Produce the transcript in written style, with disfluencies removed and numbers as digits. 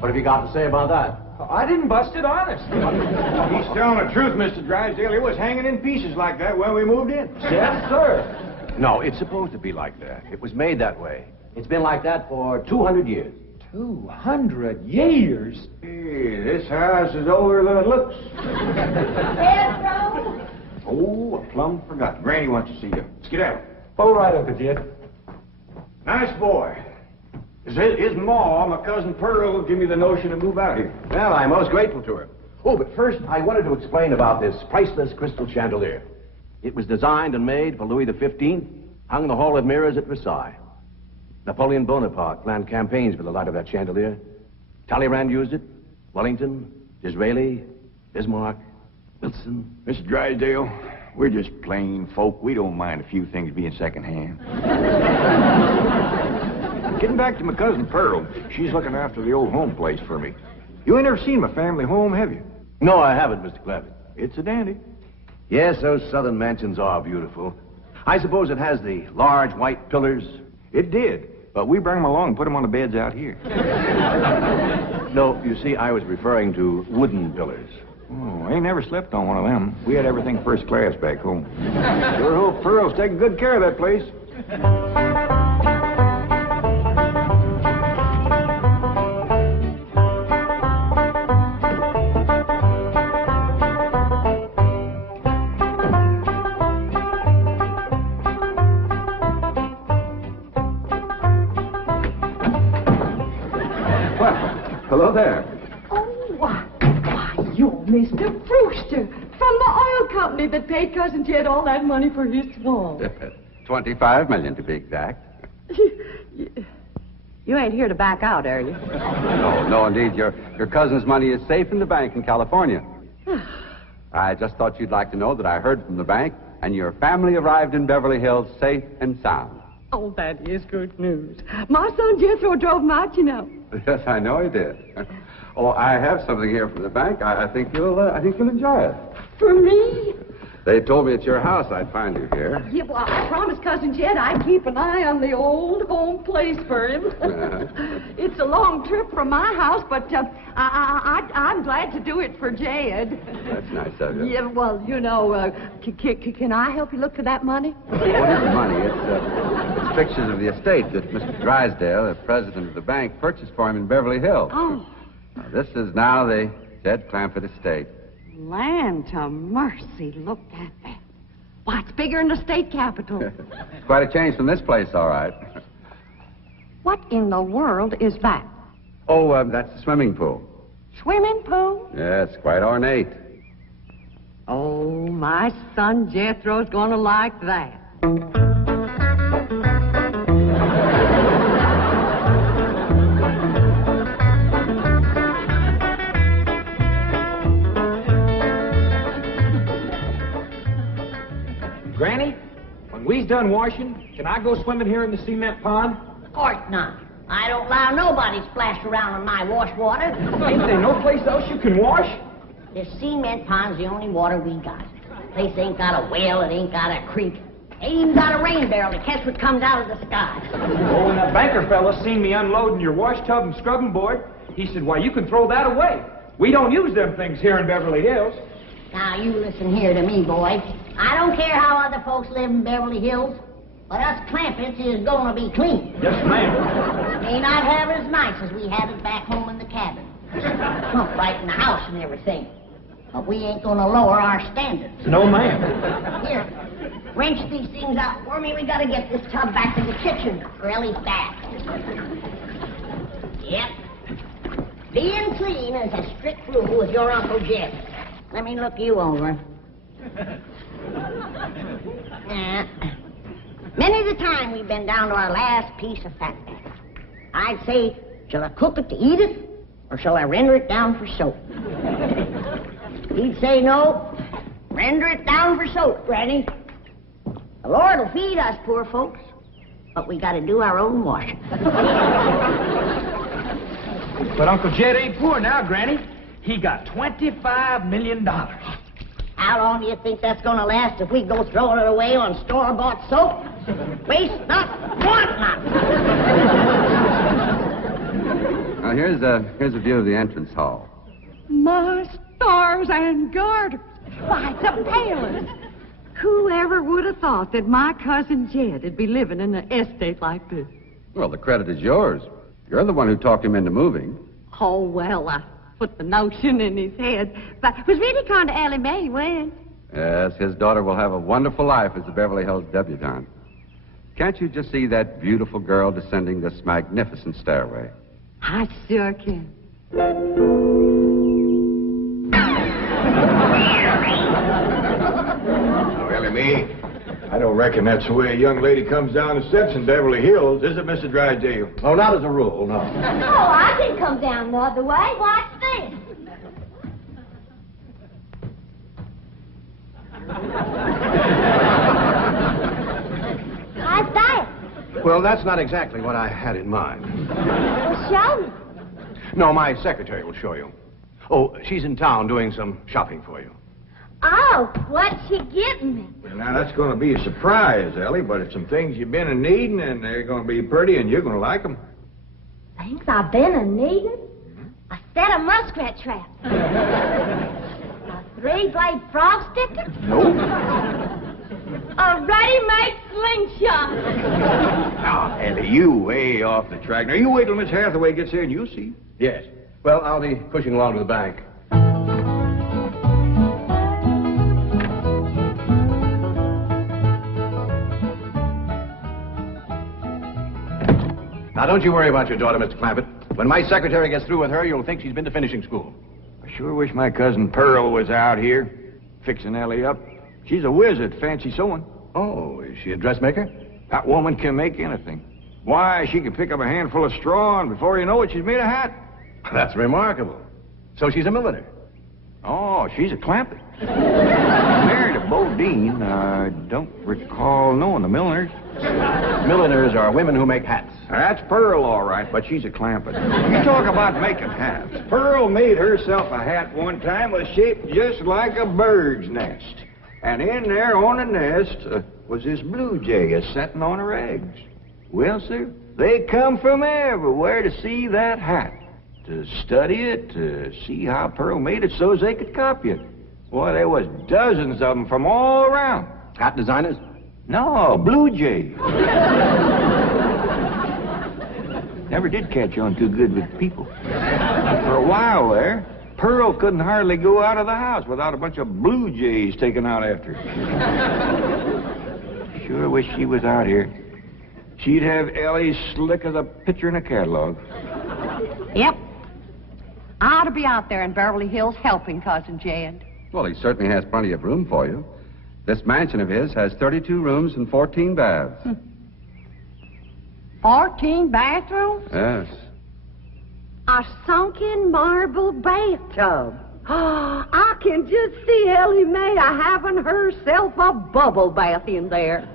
What have you got to say about that? I didn't bust it, honest. He's telling the truth, Mr. Drysdale. It was hanging in pieces like that when we moved in. Yes, sir. No, it's supposed to be like that. It was made that way. It's been like that for 200 years. 200 years? Hey, this house is older than it looks. Pedro? Oh, I plumb forgot. Granny wants to see you. Skedaddle. All right, Uncle Jed. Nice boy. His ma, my cousin Pearl, give me the notion to move out here. Well, I'm most grateful to her. Oh, but first, I wanted to explain about this priceless crystal chandelier. It was designed and made for Louis XV, hung in the Hall of Mirrors at Versailles. Napoleon Bonaparte planned campaigns for the light of that chandelier. Talleyrand used it. Wellington, Disraeli, Bismarck, Wilson. Mr. Drysdale, we're just plain folk. We don't mind a few things being secondhand. Getting back to my cousin Pearl, she's looking after the old home place for me. You ain't never seen my family home, have you? No, I haven't, Mr. Clappett. It's a dandy. Yes, those southern mansions are beautiful. I suppose it has the large white pillars. It did, but we bring them along and put them on the beds out here. No, you see, I was referring to wooden pillars. Oh, I ain't never slept on one of them. We had everything first class back home. Sure hope Pearl's taking good care of that place. Hello there. Oh, why, you're Mr. Brewster from the oil company that paid Cousin Jed all that money for his swamp. 25 million to be exact. You ain't here to back out, are you? No, indeed. Your cousin's money is safe in the bank in California. I just thought you'd like to know that I heard from the bank, and your family arrived in Beverly Hills safe and sound. Oh, that is good news. My son Jethro drove him out, you know. Yes, I know he did. Oh, I have something here from the bank. I think you'll enjoy it. For me? They told me at your house I'd find you here. Yeah, well, I promised Cousin Jed I'd keep an eye on the old home place for him. It's a long trip from my house, but I'm glad to do it for Jed. That's nice of you. Yeah, well, you know, can I help you look for that money? What is money? It's pictures of the estate that Mr. Drysdale, the president of the bank, purchased for him in Beverly Hills. Oh. Now, this is now the Jed Clampett estate. Land to mercy, look at that. Why, it's bigger than the state capitol. It's quite a change from this place, all right. What in the world is that? Oh, that's the swimming pool. Swimming pool? Yeah, it's quite ornate. Oh, my son Jethro's gonna like that. Granny, when we's done washing, can I go swimming here in the cement pond? Of course not. I don't allow nobody splash around in my wash water. Ain't there no place else you can wash? This cement pond's the only water we got. Place ain't got a well, it ain't got a creek. Ain't even got a rain barrel to catch what comes out of the sky. Oh, when that banker fella seen me unloading your wash tub and scrubbing board, he said, why, you can throw that away. We don't use them things here in Beverly Hills. Now, you listen here to me, boy. I don't care how other folks live in Beverly Hills, but us Clampetts is gonna be clean. Yes, ma'am. May not have it as nice as we have it back home in the cabin. Pump right in the house and everything. But we ain't gonna lower our standards. No, ma'am. Here, wrench these things out for me. We gotta get this tub back to the kitchen for Ellie's bath. Yep. Being clean is a strict rule with your Uncle Jed. Let me look you over. Many's the time we've been down to our last piece of fat batter. I'd say, shall I cook it to eat it, or shall I render it down for soap? He'd say, no, render it down for soap, Granny. The Lord will feed us poor folks, but we gotta do our own washing. But Uncle Jed ain't poor now, Granny. He got $25 million. How long do you think that's gonna last if we go throwing it away on store-bought soap? Waste not, want not. Now, here's a view of the entrance hall. My stars and garters. Why, it's a palace. Whoever would have thought that my cousin Jed would be living in an estate like this? Well, the credit is yours. You're the one who talked him into moving. Oh, well, I put the notion in his head. But it was really kind of Ellie Mae when. Yes, his daughter will have a wonderful life as a Beverly Hills debutante. Can't you just see that beautiful girl descending this magnificent stairway? I sure can. Oh, Ellie Mae, I don't reckon that's the way a young lady comes down the steps in Beverly Hills, is it, Mr. Drysdale? Oh, not as a rule, no. Oh, I can come down the other way. Watch this. How's that? Well, that's not exactly what I had in mind. Well, show me. No, my secretary will show you. Oh, she's in town doing some shopping for you. Oh, what's she getting me? Well, now, that's going to be a surprise, Ellie, but it's some things you've been in needing, and they're going to be pretty, and you're going to like them. Things I've been a needing? A set of muskrat traps. A three-blade frog sticker? Nope. A ready-made slingshot. Now, Ellie, you way off the track. Now, you wait till Miss Hathaway gets here, and you'll see. Yes. Well, I'll be pushing along to the bank. Now, don't you worry about your daughter, Mr. Clampett. When my secretary gets through with her, you'll think she's been to finishing school. I sure wish my cousin Pearl was out here, fixing Ellie up. She's a whiz at fancy sewing. Oh, is she a dressmaker? That woman can make anything. Why, she can pick up a handful of straw, and before you know it, she's made a hat. That's remarkable. So she's a milliner. Oh, she's a Clampett. Married a Bodine. I don't recall knowing the milliners. Milliners are women who make hats. That's Pearl, all right, but she's a Clampett. You talk about making hats. Pearl made herself a hat one time with shaped just like a bird's nest. And in there on the nest was this blue jay a-setting on her eggs. Well, sir, they come from everywhere to see that hat, to study it, to see how Pearl made it so as they could copy it. Boy, there was dozens of them from all around. Hat designers? No, blue jay. Never did catch on too good with people. For a while there, Pearl couldn't hardly go out of the house without a bunch of blue jays taken out after her. Sure wish she was out here. She'd have Ellie slick as a picture in a catalog. Yep. I ought to be out there in Beverly Hills helping Cousin Jed. Well, he certainly has plenty of room for you. This mansion of his has 32 rooms and 14 baths. 14 bathrooms? Yes. A sunken marble bathtub. I can just see Ellie Mae having herself a bubble bath in there.